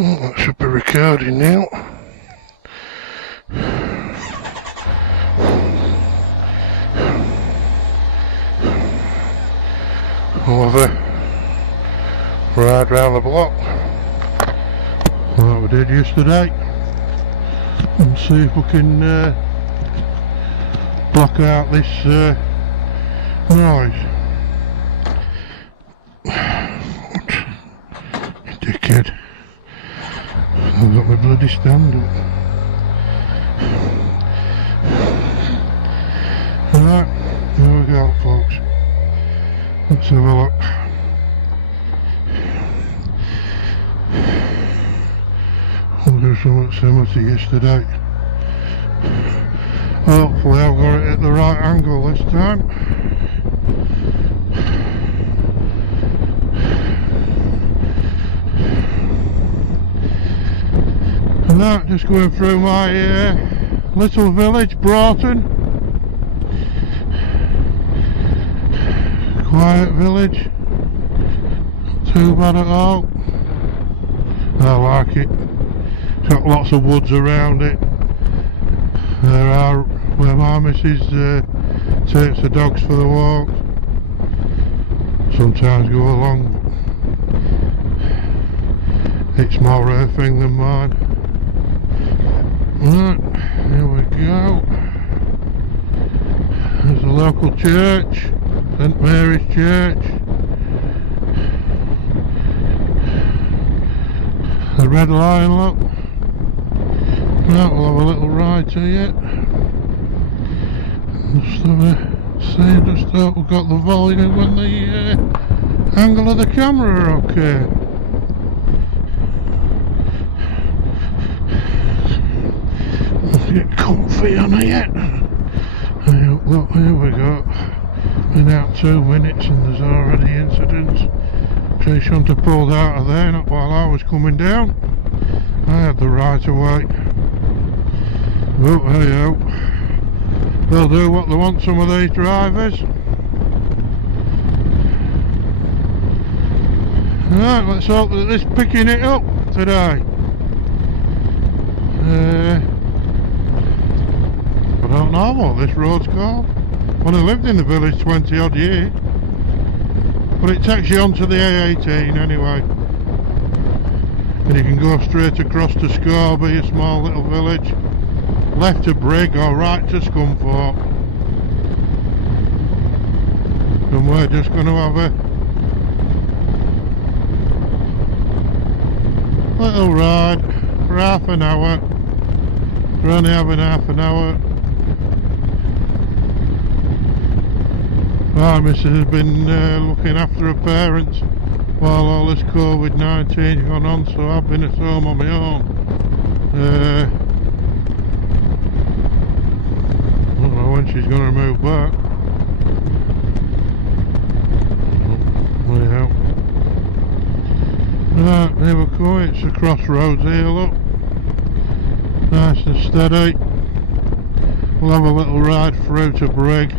That should be recording now. We'll have a ride round the block like we did yesterday and see if we can block out this noise. Dickhead. I've got my bloody stand up. Right, here we go, folks. Let's have a look. We'll do something similar to yesterday. Hopefully I've got it at the right angle this time. And that, just going through my little village, Broughton. Quiet village, not too bad at all. I like it. It's got lots of woods around it. There are where my missus takes the dogs for the walk. Sometimes go along, but it's more her thing than mine. Right, here we go. There's a local church, St Mary's Church. The red line, look. Right, we'll have a little ride to you. Just have a see, just hope we've got the volume and the angle of the camera okay. Let's get comfy on here. Look, here we go. Been out 2 minutes and there's already incidents. Tree shouldn't have pulled out of there, not while I was coming down. I had the right of way. Oh, hey ho. They'll do what they want, some of these drivers. Right, let's hope that this picking it up today. I don't know what this road's called. Well, I lived in the village 20 odd years, but it takes you onto the A18 anyway, and you can go straight across to Scorby, a small little village, left to Brig or right to Scunthorpe, and we're just going to have a little ride for half an hour. We're only having half an hour. My missus has been looking after her parents while all this COVID-19 gone on, so I've been at home on my own. I don't know when she's going to move back. Anyhow. Right, here we go, it's the crossroads here, look. Nice and steady. We'll have a little ride through to Brig,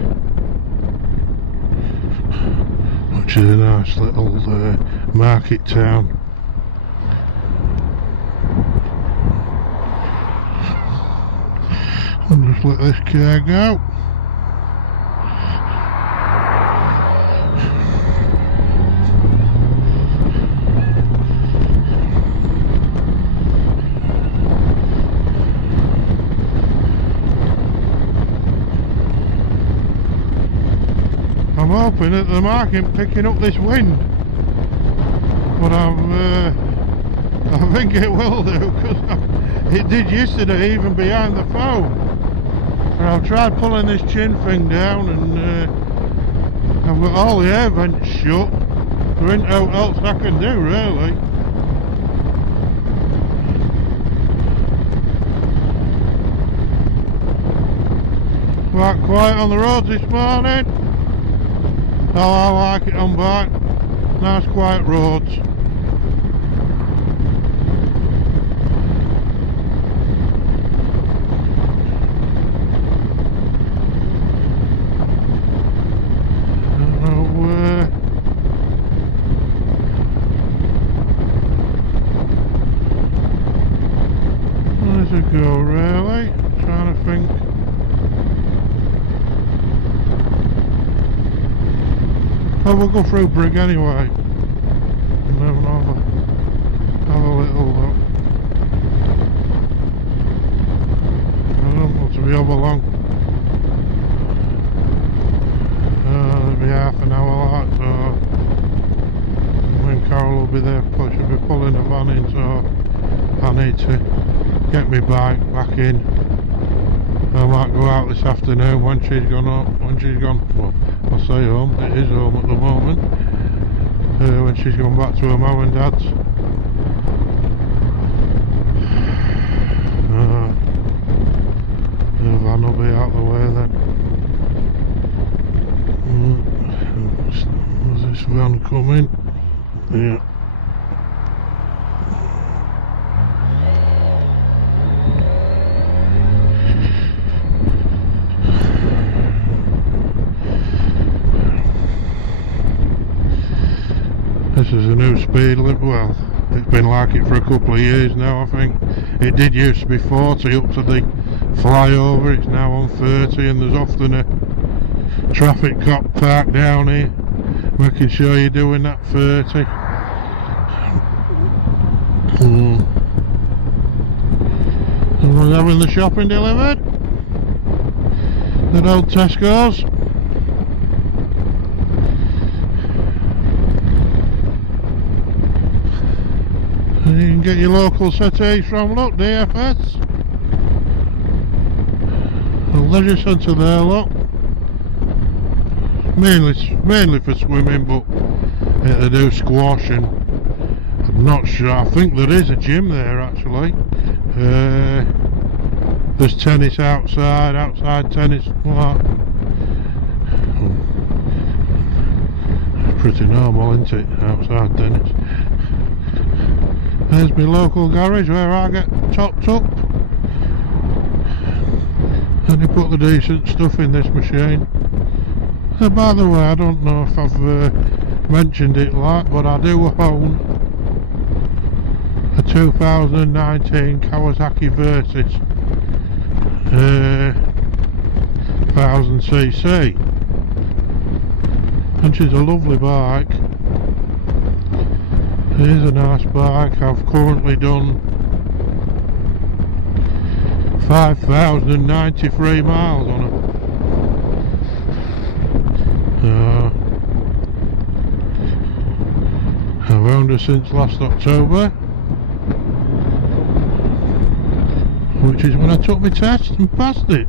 which is a nice little market town. I'll just let this car go. I'm hoping that the market picking up this wind, but I think it will do, because it did yesterday even behind the phone. And I've tried pulling this chin thing down and I've got all the air vents shut. There ain't no else I can do really. Quite quiet on the roads this morning. Oh, I like it on bike. Nice quiet roads. to go really. Trying to think. Oh, we'll go through Brig anyway. And then have a little look. I don't want to be over long. It'll be half an hour like, so when Carol will be there, she'll be pulling the van in, so I need to get my bike back in. I might go out this afternoon when she's gone up, well, I say home, it is home at the moment, when she's gone back to her mum and dad's. The van will be out the way then. Was this van coming? Yeah. This is a new speed limit. Well, it's been like it for a couple of years now, I think. It did used to be 40 up to the flyover. It's now on 30, and there's often a traffic cop parked down here making sure you're doing that 30. And we're having the shopping delivered at old Tesco's. And you can get your local settees from, look, DFS. A leisure centre there, look. Mainly for swimming, but they do squash, and I'm not sure. I think there is a gym there actually. There's tennis outside tennis. What? Pretty normal, isn't it? Outside tennis. There's my local garage where I get topped up. And they put the decent stuff in this machine. By the way, I don't know if I've mentioned it but I do own a 2019 Kawasaki Versys 1000cc, and she's a lovely bike. It is a nice bike. I've currently done 5,093 miles on it. I've owned her since last October, which is when I took my test and passed it.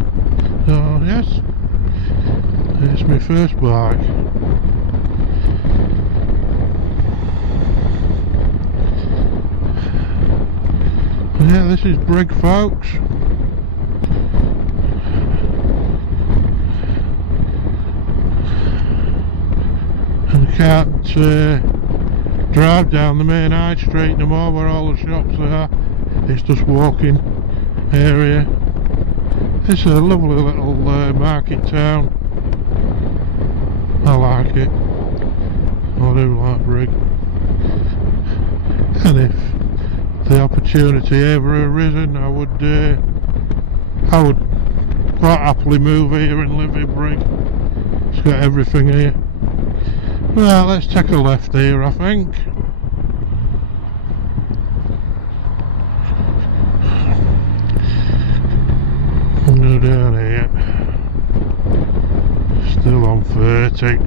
So yes, it's my first bike. Yeah, this is Brig, folks. And I can't drive down the main high street no more where all the shops are. It's just walking area. It's a lovely little market town. I like it. I do like Brig. And if the opportunity ever arisen, I would quite happily move here and live in Brig. It's got everything here. Well, let's take a left here, I think. Go down here. Still on 30.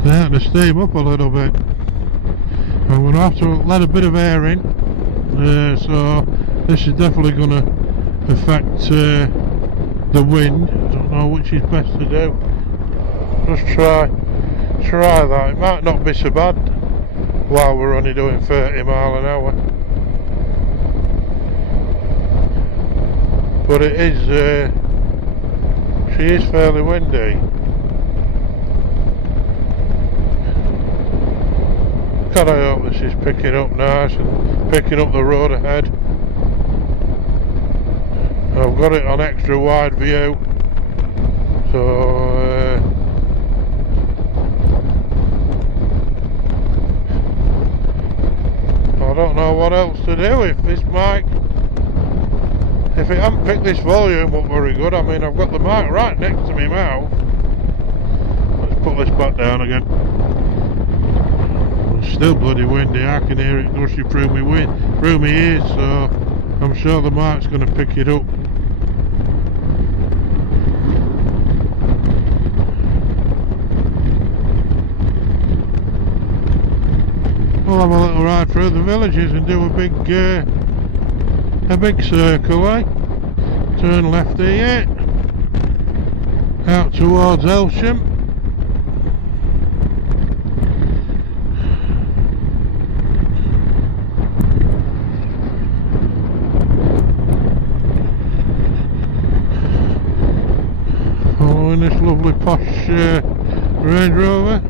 Starting to steam up a little bit. I'm going to have to let a bit of air in. So this is definitely going to affect the wind. I don't know which is best to do. Just try that. It might not be so bad while we're only doing 30 mile an hour, but it is she is fairly windy. God, I hope this is picking up nice and picking up the road ahead. I've got it on extra wide view, so to do if this mic, if it hadn't picked this volume up very good. I mean, I've got the mic right next to my mouth. Let's put this back down again. It's still bloody windy. I can hear it gushing through my ears, so I'm sure the mic's going to pick it up. We'll have a little ride through the villages and do a big circle, eh? Turn left here, out towards Elsham. Following this lovely posh Range Rover.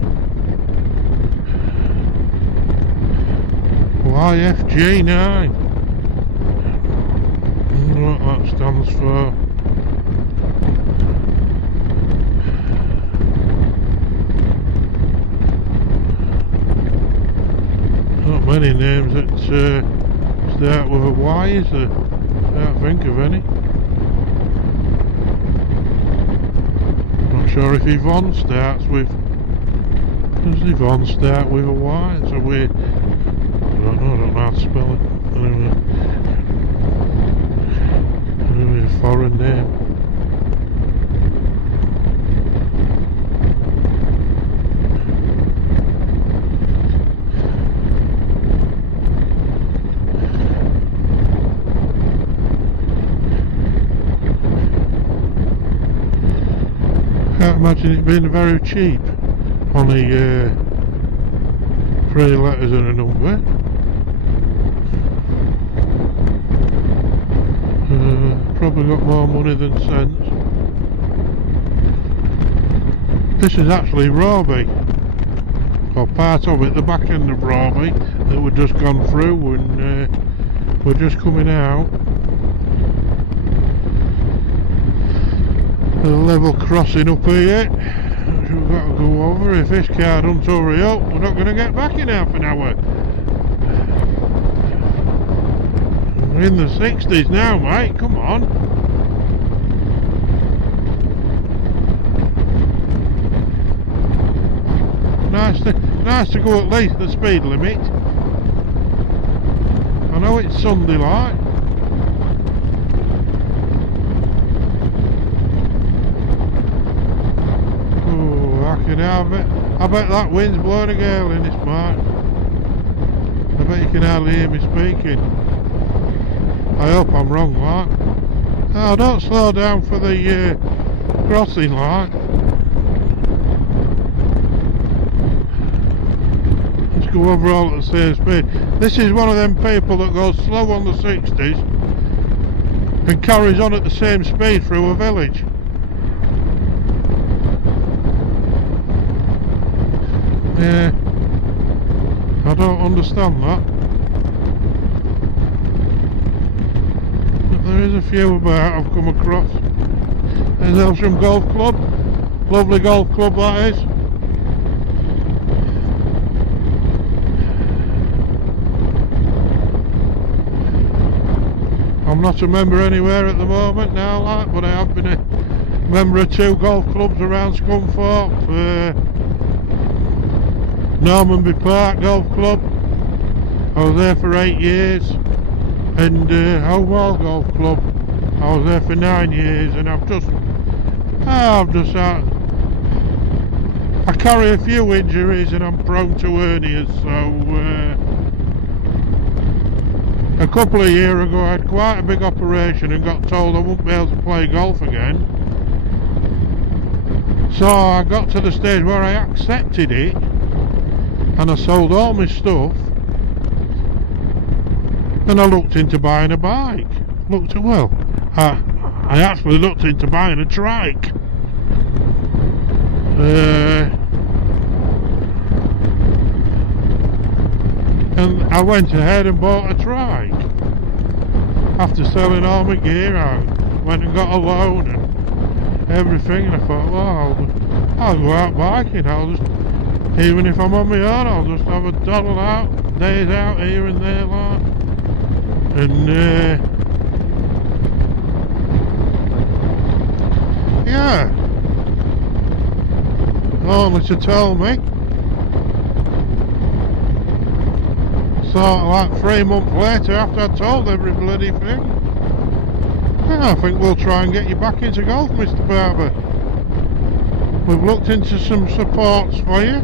YFG9. I don't know what that stands for. Not many names that start with a Y, is there? I can't think of any. Not sure if Yvonne starts with... Does Yvonne start with a Y? It's a weird... I don't know how to spell it. Anyway, a foreign name. Can't imagine it being very cheap. Only 3 letters and a number. Probably got more money than sense. This is actually Rawby, or part of it, the back end of Rawby that we've just gone through, and we're just coming out. A level crossing up here, which we've got to go over. If this car doesn't hurry up, we're not going to get back in half an hour. We're in the 60s now, mate, come on. Nice to go at least the speed limit. I know it's Sunday light. Oh, I can have it. I bet that wind's blowing a gale in this mate. I bet you can hardly hear me speaking. I hope I'm wrong, like. Oh, don't slow down for the crossing, like. Let's go over all at the same speed. This is one of them people that goes slow on the 60s and carries on at the same speed through a village. Yeah, I don't understand that. There is a few about I've come across. There's Elsham Golf Club. Lovely golf club that is. I'm not a member anywhere at the moment now, like, but I have been a member of 2 golf clubs around Scunthorpe. Normanby Park Golf Club. I was there for 8 years. And Howell Golf Club, I was there for 9 years, and I've just I carry a few injuries and I'm prone to hernias, so a couple of years ago I had quite a big operation and got told I wouldn't be able to play golf again. So I got to the stage where I accepted it and I sold all my stuff. And I looked into buying a bike. I actually looked into buying a trike. And I went ahead and bought a trike. After selling all my gear, I went and got a loan and everything, and I thought, well, I'll go out biking. Even if I'm on my own, I'll just have a doddle out, days out here and there, like. And yeah, only to tell me sort of like 3 months later after I told every bloody thing, yeah, I think we'll try and get you back into golf, Mr. Barber. We've looked into some supports for you.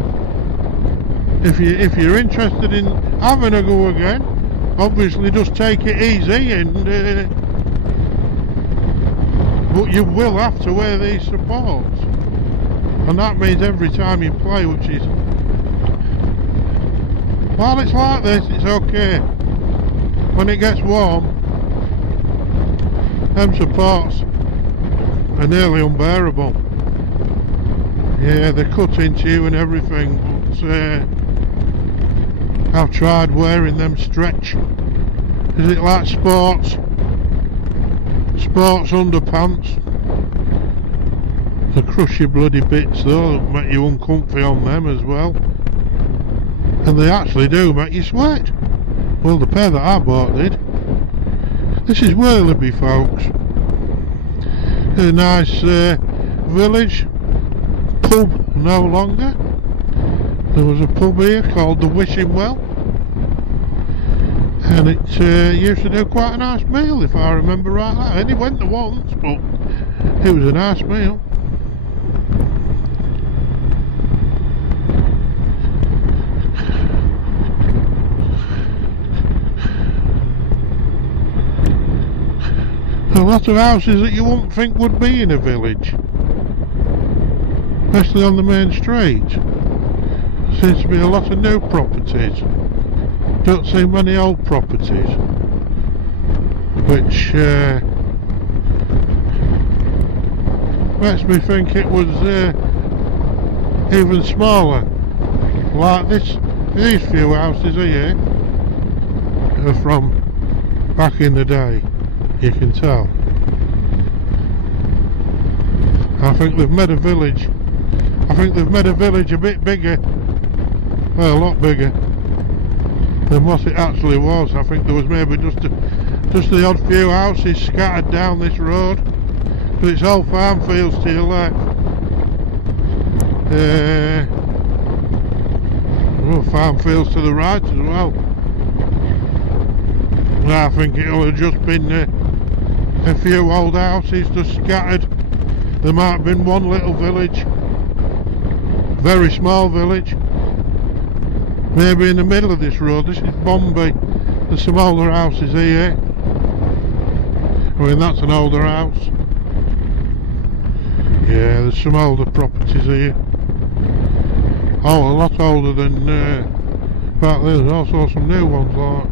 If you're interested in having a go again, obviously just take it easy, and but you will have to wear these supports, and that means every time you play, which is, while it's like this, it's okay. When it gets warm, them supports are nearly unbearable. Yeah, they cut into you and everything, but I've tried wearing them stretch. Is it like sports underpants? They crush your bloody bits though, they'll make you uncomfy on them as well. And they actually do make you sweat. Well, the pair that I bought did. This is Worleby, folks. A nice village. Pub no longer. There was a pub here called the Wishing Well, and it used to do quite a nice meal, if I remember right. I only went there once, but it was a nice meal. A lot of houses that you wouldn't think would be in a village, especially on the main street. Seems to be a lot of new properties. Don't see many old properties, which makes me think it was even smaller. Like these few houses here are from back in the day, you can tell. I think they've made a village. I think they've made a village a bit bigger. Well, a lot bigger than what it actually was. I think there was maybe just the odd few houses scattered down this road, but it's all farm fields to your left. Well, farm fields to the right as well. I think it'll have just been a few old houses just scattered. There might have been one little village, very small village, maybe in the middle of this road. This is Bombay. There's some older houses here. I mean, that's an older house. Yeah, there's some older properties here. Oh, a lot older than back there. There's also some new ones like.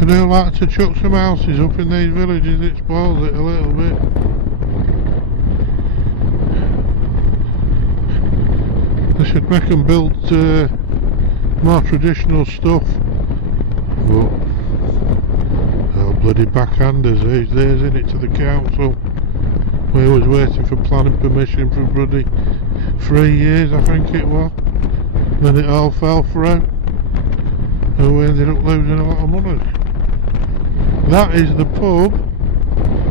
I do like to chuck some houses up in these villages. It spoils it a little bit. They should make them build more traditional stuff. But they're bloody backhanders these days, isn't it, to the council? We was waiting for planning permission for bloody 3 years, I think it was. Then it all fell through, and we ended up losing a lot of money. That is the pub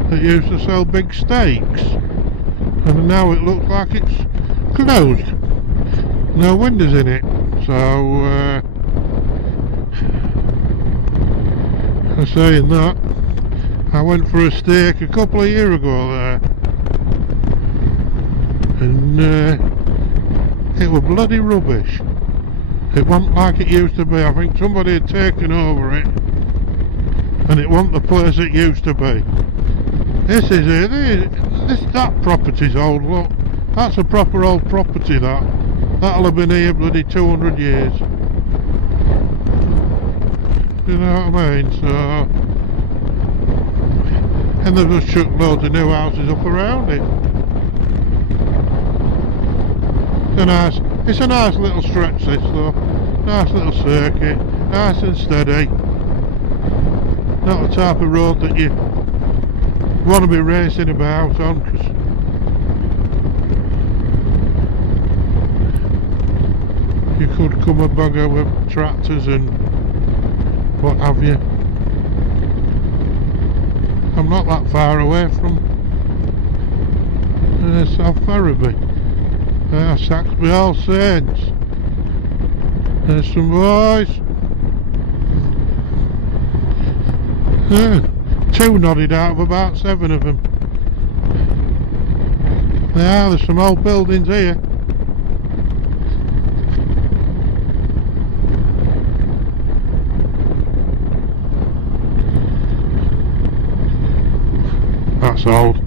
that used to sell big steaks, and now it looks like it's closed. No windows in it, so saying that, I went for a steak a couple of years ago there, and it was bloody rubbish. It wasn't like it used to be. I think somebody had taken over it, and it wasn't the place it used to be. This is it. That property's old. Look, that's a proper old property. That'll have been here bloody 200 years. You know what I mean? So, and they've just chucked loads of new houses up around it. It's a nice little stretch, this though. Nice little circuit, nice and steady. Not the type of road that you want to be racing about on, because you could come a bugger with tractors and what have you. I'm not that far away from South Ferriby. Saxby All Saints. There's some boys. Two nodded out of about 7 of them. There's some old buildings here. That's old.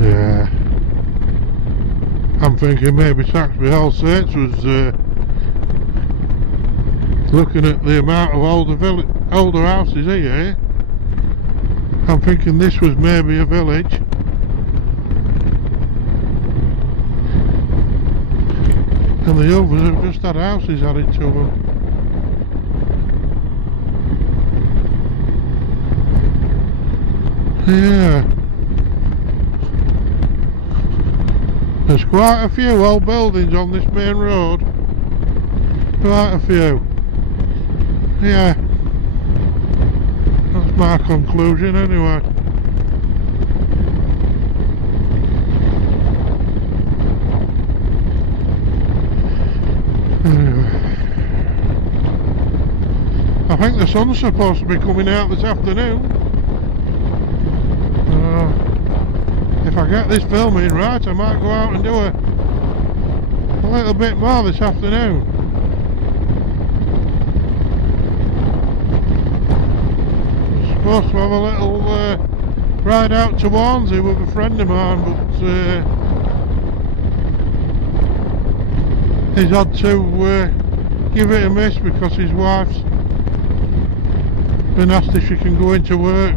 Yeah. I'm thinking maybe Saxby All Saints was looking at the amount of older houses here. I'm thinking this was maybe a village. And the others have just had houses added to them. Yeah. There's quite a few old buildings on this main road. Quite a few. Yeah. That's my conclusion anyway. I think the sun's supposed to be coming out this afternoon. If I get this filming right, I might go out and do a little bit more this afternoon. I'm supposed to have a little ride out to Warnsey with a friend of mine, but he's had to give it a miss because his wife's been asked if she can go into work.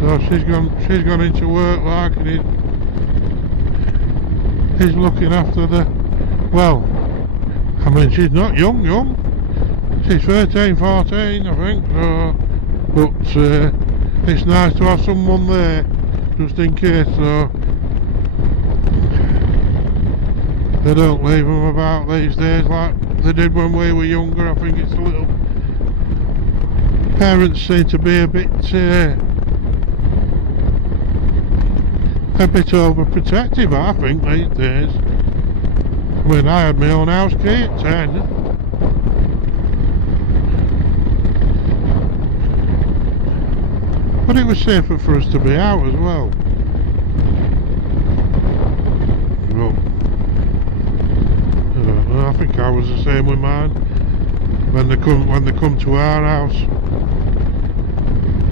So she's gone into work like, and he's looking after the, well, I mean she's not young, she's 13, 14 I think, so, but it's nice to have someone there just in case, so they don't leave them about these days like they did when we were younger. I think it's a little, parents seem to be a bit overprotective, I think, these days. I mean, I had my own house key at 10. But it was safer for us to be out as well. But, I don't know, I think I was the same with mine. When they come to our house,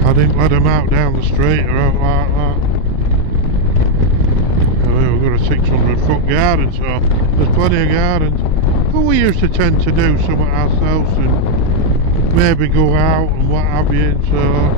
I didn't let them out down the street or out like that. We've got a 600-foot garden, so there's plenty of gardens. But we used to tend to do some ourselves and maybe go out and what have you, so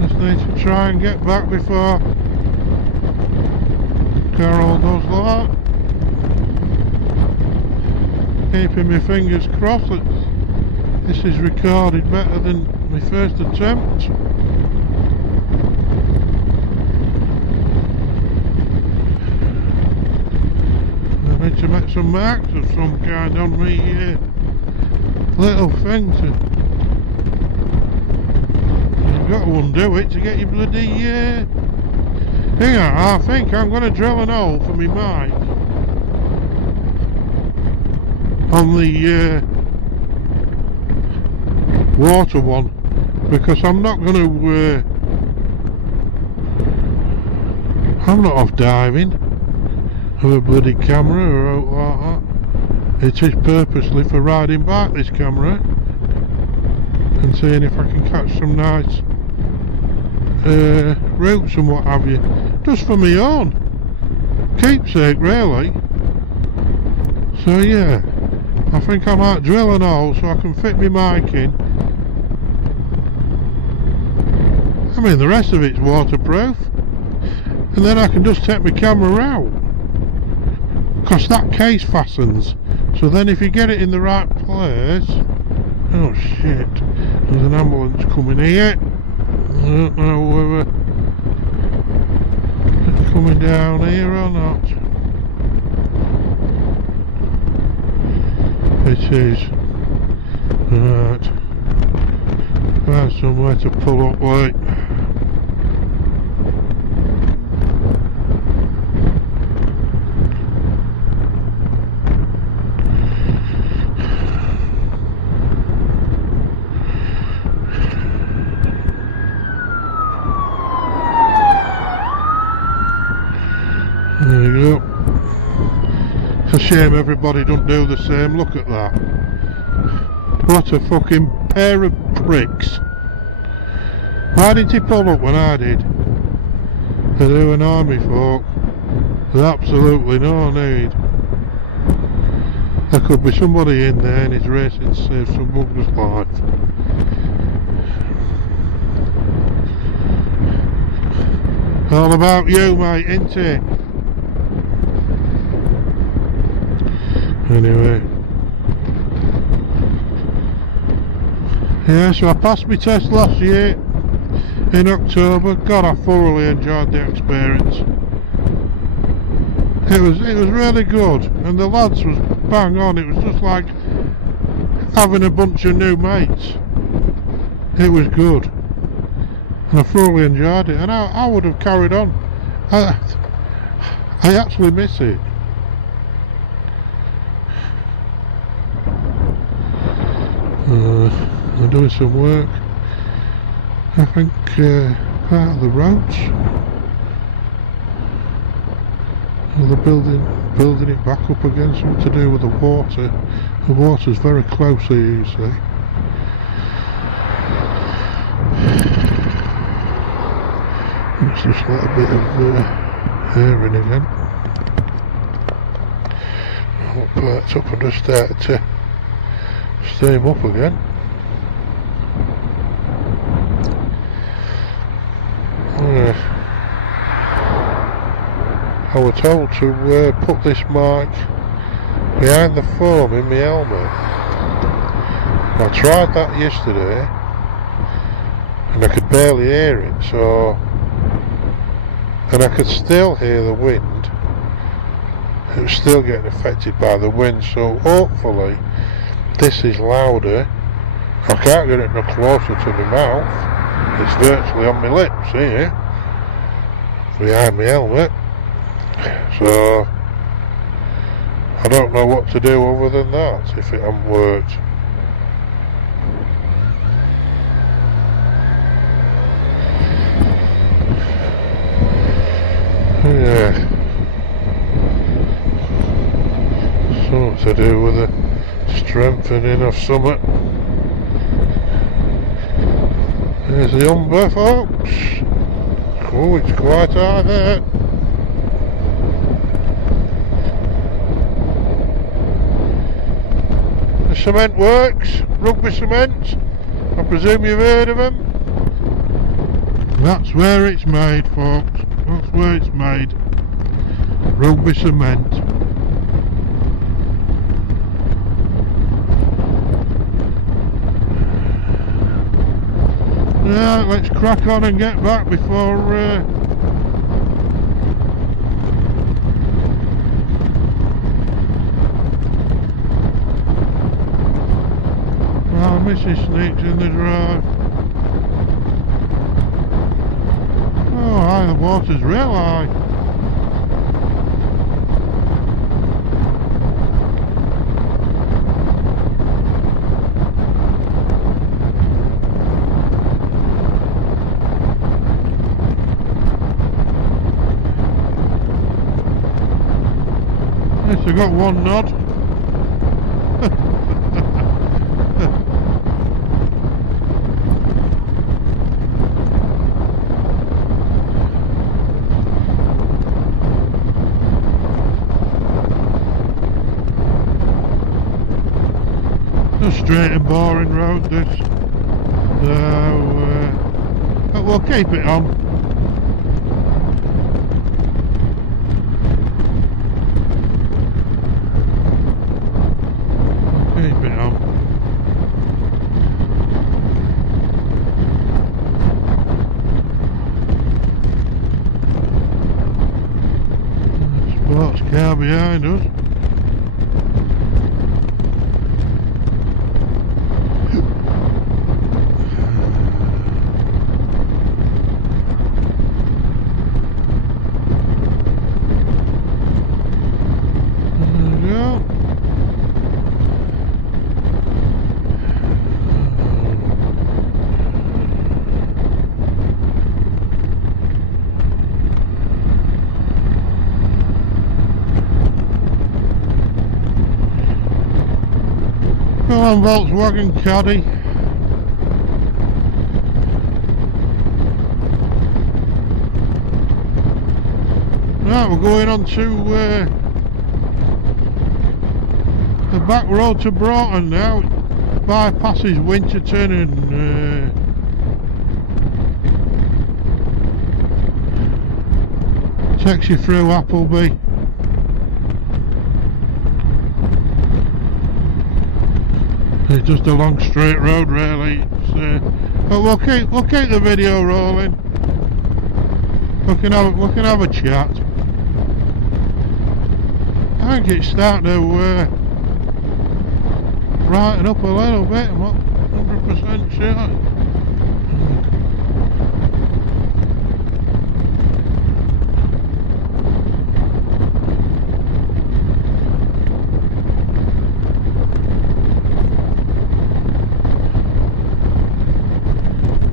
just need to try and get back before Carol does that. Keeping my fingers crossed that this is recorded better than my first attempt. I need to make some marks of some kind on me little thing to, you've got to undo it to get your bloody hang on, I think I'm going to drill an hole for my mic on the water one, because I'm not going to I'm not off diving with a bloody camera or out like that. It is purposely for riding back, this camera, and seeing if I can catch some nice roots and what have you, just for my own keepsake really. So yeah, I think I might drill an hole so I can fit my mic in. I mean, the rest of it's waterproof, and then I can just take my camera out. because that case fastens. So then if you get it in the right place... Oh shit, there's an ambulance coming here. I don't know whether it's coming down here or not. It is. Right. Find somewhere to pull up like. There you go. It's a shame everybody don't do the same. Look at that. What a fucking pair of pricks. Why didn't he pull up when I did? They do annoy me, folk. There's absolutely no need. There could be somebody in there and he's racing to save some bugger's life. All about you, mate, ain't it? Anyway. Yeah, so I passed my test last year in October. God, I thoroughly enjoyed the experience. It was really good, and the lads was bang on. It was just like having a bunch of new mates. It was good, and I thoroughly enjoyed it, and I would have carried on. I actually miss it. They're doing some work, I think, part of the roads. They're building it back up again, something to do with the water. The water's very close here, you see. It's just like a bit of airing again. I'll put that up and just start to steam up again. I was told to put this mic behind the foam in my helmet. I tried that yesterday and I could barely hear it, so, and I could still hear the wind. It was still getting affected by the wind, so hopefully this is louder. I can't get it no closer to my mouth. It's virtually on my lips here, behind my helmet. So I don't know what to do other than that if it hasn't worked. Yeah. Something to do with the strengthening of something. There's the umber, folks. Oh, it's quite high there. The cement works, rugby cement. I presume you've heard of them. That's where it's made, folks. That's where it's made. Rugby cement. Yeah, let's crack on and get back before our missus sneaks in the drive. Oh, aye, the water's real high. Yes, I got one nod. A straight and boring road this. So but we'll keep it on. car behind us. Come on, Volkswagen Caddy. Right, we're going on to the back road to Broughton now. It bypasses Winterton and takes you through Appleby. It's just a long straight road really. But we'll keep the video rolling. We can have a chat. I think it's starting to brighten up a little bit. I'm not 100% sure.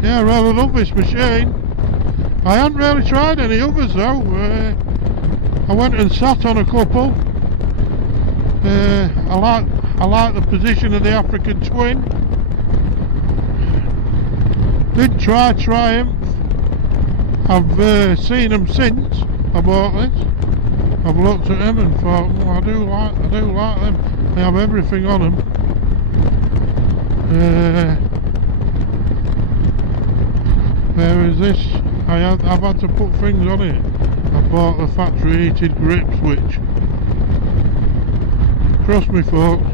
Yeah, I really love this machine. I haven't really tried any others though. I went and sat on a couple. I like the position of the African Twin. Did try Triumph. I've seen them since I bought this. I've looked at them and thought, oh, I do like them. They have everything on them. Where is this? I've had to put things on it. I bought the factory heated grips, which, trust me folks,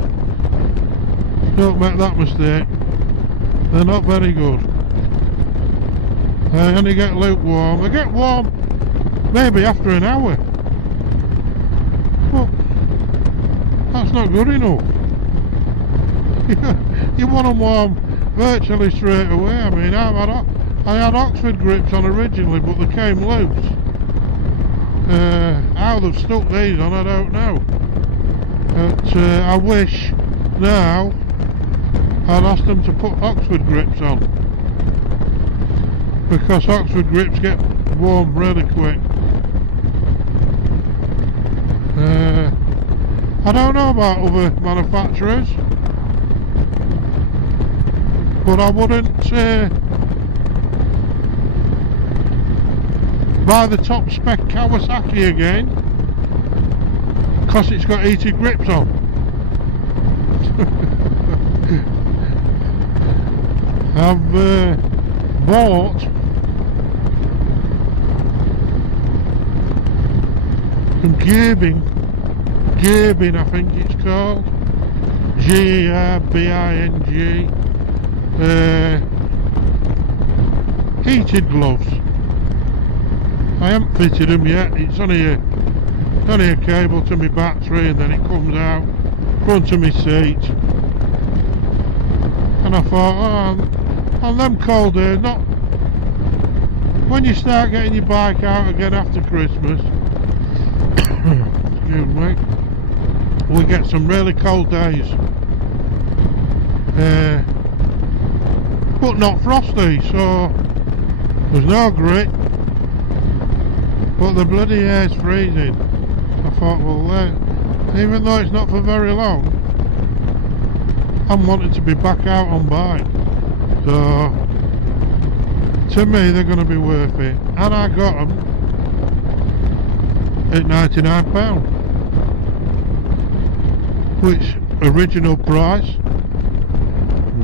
don't make that mistake. They're not very good. They only get lukewarm. They get warm maybe after an hour. But that's not good enough. You want them warm virtually straight away. I mean, I had Oxford grips on originally, but they came loose. How they've stuck these on, I don't know. But I wish now I'd asked them to put Oxford grips on, because Oxford grips get warm really quick. I don't know about other manufacturers, but I wouldn't buy the top spec Kawasaki again because it's got heated grips on. I've bought some gearbing I think it's called, Gearbing, heated gloves. I haven't fitted them yet. It's only a cable to my battery, and then it comes out front of my seat. And I thought, oh, on them cold days, not when you start getting your bike out again after Christmas. Excuse me. We get some really cold days, but not frosty, so there's no grit. But the bloody air's freezing. I thought, well, even though it's not for very long, I'm wanting to be back out on bike. So, to me, they're going to be worth it. And I got them at £99, which original price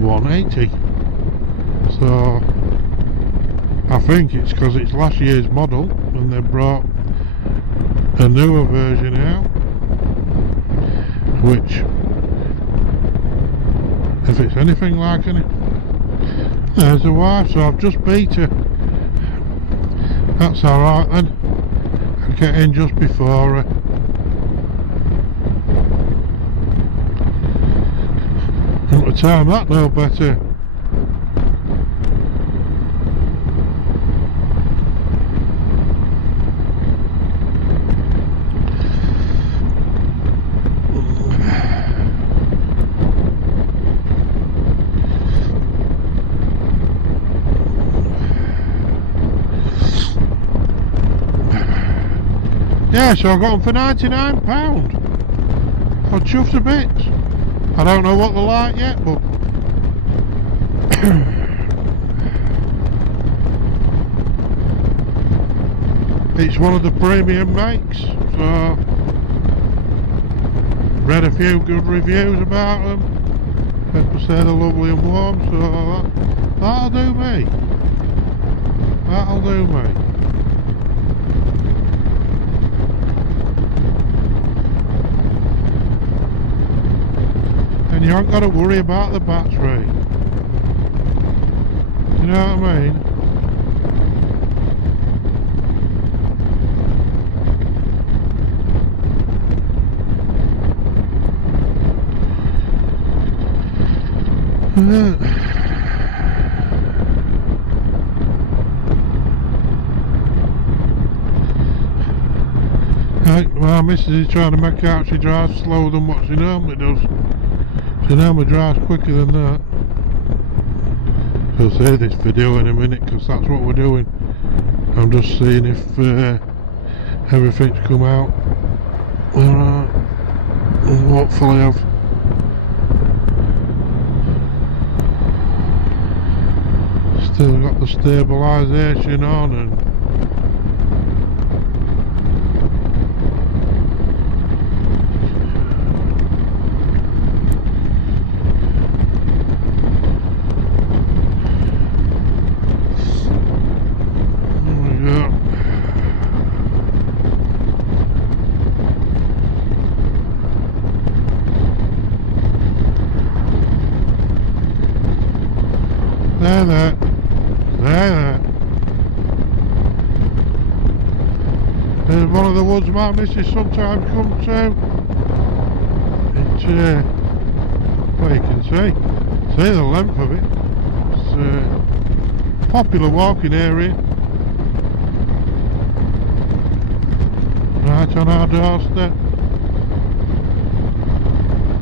£180. So, I think it's because it's last year's model and they brought a newer version out, which, if it's anything like it, there's the wife, so I've just beat her. That's alright then. I get in just before her. What time that no better? Yeah, so I got them for £99. I'm chuffed a bit. I don't know what they're like yet, but it's one of the premium makes, so read a few good reviews about them. People say they're lovely and warm, so that'll do me. That'll do me. And you haven't got to worry about the battery. You know what I mean? My missus is trying to make out she drives slower than what she normally does. She normally drives quicker than that. I'll say this video in a minute because that's what we're doing. I'm just seeing if everything's come out alright. And hopefully I've still got the stabilisation on and there. There's one of the woods my missus sometimes come to. It's well, you can see the length of it. It's a popular walking area. Right on our doorstep.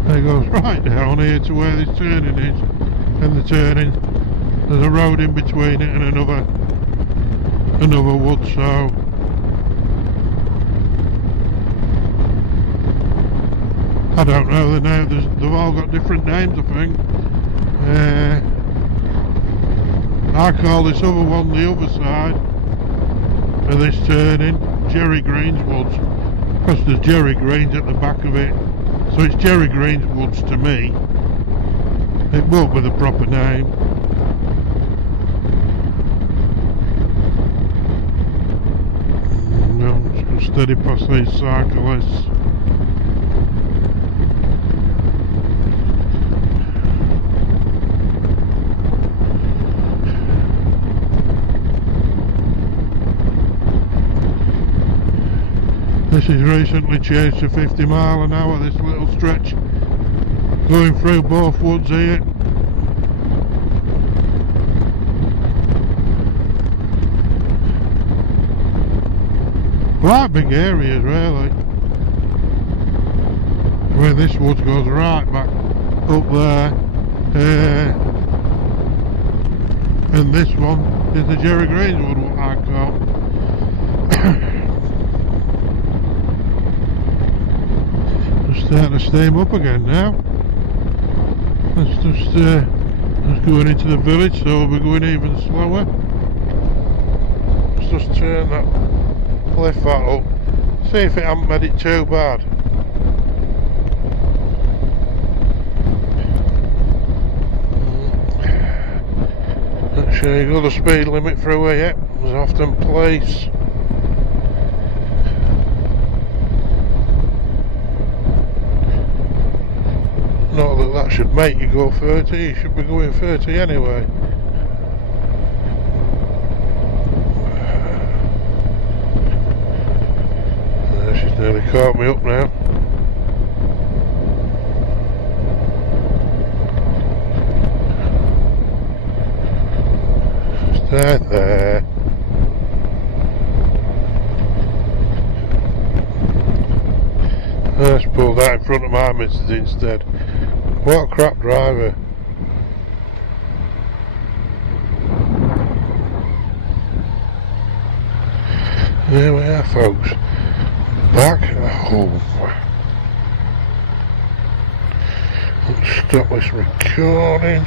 It goes right down here to where this turning is, and the turning. There's a road in between it and another wood, so I don't know the name. They've all got different names, I think. I call this other one the other side of this turning Jerry Green's Woods, because there's Jerry Green's at the back of it, so it's Jerry Green's Woods to me. It won't be the proper name. Steady past these cyclists. This is recently changed to 50 mile an hour, this little stretch going through both woods here. Quite big areas really. Where this woods goes right back up there, and this one is the Jerry Green's Wood, what I call. Just starting to steam up again now. Let's just going into the village, so we'll be going even slower. Let's just turn that, lift that up, see if it hasn't made it too bad. Not sure you got the speed limit through here yet, as often place. Not that that should make you go 30, you should be going 30 anyway. She's nearly caught me up now. There. Let's pull that in front of my missus instead. What a crap driver. There we are, folks. Back home. Let's stop this recording.